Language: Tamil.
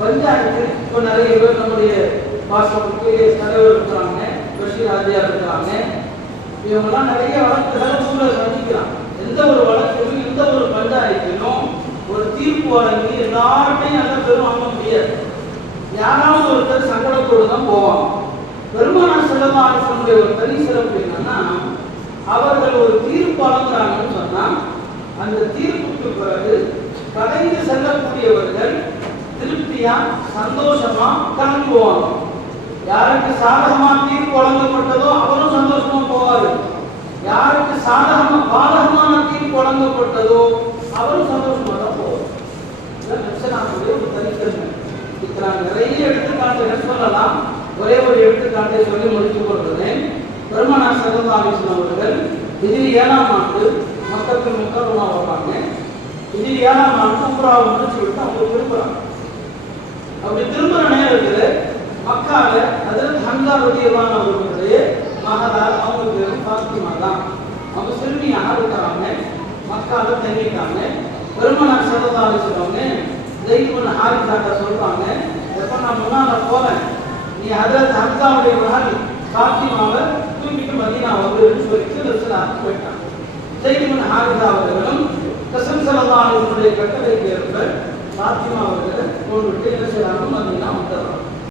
பஞ்சாயத்து இப்போ நிறைய பேர் நம்முடைய பாஸ்போர்ட்டுக்கு தலைவர் இருக்கிறாங்க. பஷீர் ஆதியார் இருக்கிறாங்க. இவங்கெல்லாம் நிறைய வழக்குகளை சூழல் சந்திக்கிறாங்க. எந்த ஒரு வழக்கிலும் எந்த ஒரு பஞ்சாயத்திலும் ஒரு தீர்ப்பு வழங்கி எல்லாருமே நல்ல பெரும் வாங்க முடியாது. யாராவது ஒருத்தர் சங்கடத்தோடு தான் போவாங்க. பெருமானார் செல்லமா அரசனுடைய ஒரு தனி சிறப்பு என்னன்னா அவர்கள் ஒரு தீர்ப்பு வழங்குறாங்கன்னு சொன்னா அந்த தீர்ப்புக்கு பிறகு கலைந்து செல்லக்கூடியவர் திருப்தியா சந்தோஷமா கிளம்புவாங்க யாருக்கு சாதகமா தீர்ப்பு வழங்கப்பட்டதோ அவரும் சந்தோஷமா போவாரு. யாருக்கு சாதகமா பாதகமான தீர்ப்பு வழங்கப்பட்டதோ அவரும் சந்தோஷமா தான் போவார். இதுதான் ஒரு தனித்தன்மை இதுக்கு நான் நிறைய எடுத்துக்காட்டு சொல்லலாம்? ஒரே ஒரு எடுத்துக்காட்டை சொல்லி முடித்துக் கொள்கிறேன். பெருமனார் சரதாமிசன் அவர்கள் இதில் ஏழாம் ஆண்டு மக்களுக்கு முக்கருமா வருவாங்க இதில் ஏழாம் ஆண்டு உம்ராவை சொல்லிட்டு அவங்க திரும்புறாங்க அப்படி திரும்புற நேரத்தில் மக்கால அதில் ஹங்கா ரதியல்லான ஒருவருடைய மகளார் அவங்க பேரும் பாத்திமா தான் அவங்க சிறுமியாக இருக்கிறாங்க மக்கால தங்கிட்டாங்க பெருமனார் சரதாமி சொல்லுவாங்க ஜெயிக்குமன் ஹாரிசாட்ட சொல்றாங்க எப்ப நான் முன்னால போறேன்? நீ அதில் ஹம்சாவுடைய மகள் பாத்திமாவை தூக்கிட்டு மதினா வந்து சொல்லிட்டு ரசூலாக போயிட்டாங்க ஜெயிக்குமன் ஹாரிசா அவர்களும் கசம் சலதானுடைய கட்டளை ஏற்ப பாத்திமா அவர்களை கொண்டுட்டு